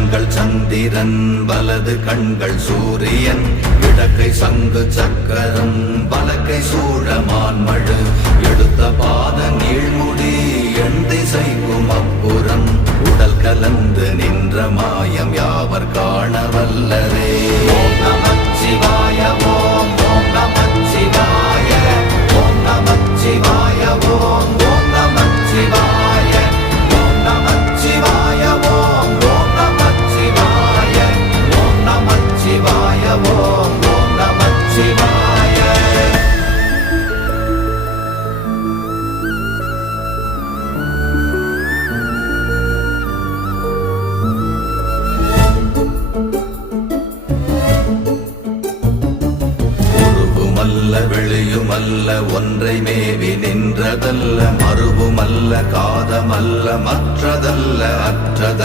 கண்கள் சந்திரன் வலது கண்கள் சூரியன் இடக்கை சங்கு சக்கரம் வலக்கை சூழமான்மழு எடுத்த பாத நீழ்முடி எண் திசைக்கும் அப்புறம் உடல் கலந்து நின்ற மாயம் யாவர் காண வல்லரே. ஓம் நமச்சிவாய ஓம் ஓம் நமச்சிவாய ஓம் நமச்சிவாய ஓம் ஓம் நமச்சிவாய ஓம் நமச்சிவாய ஓம் ஓம் நமச்சிவாய ஓம் நமச்சிவாய ஓம் ஓம் நமச்சிவாய. வெளியுமல்ல ஒன்றை மேவி நின்றதல்ல மறுவுமல்ல காதமல்ல மற்றதல்ல அற்றதல்ல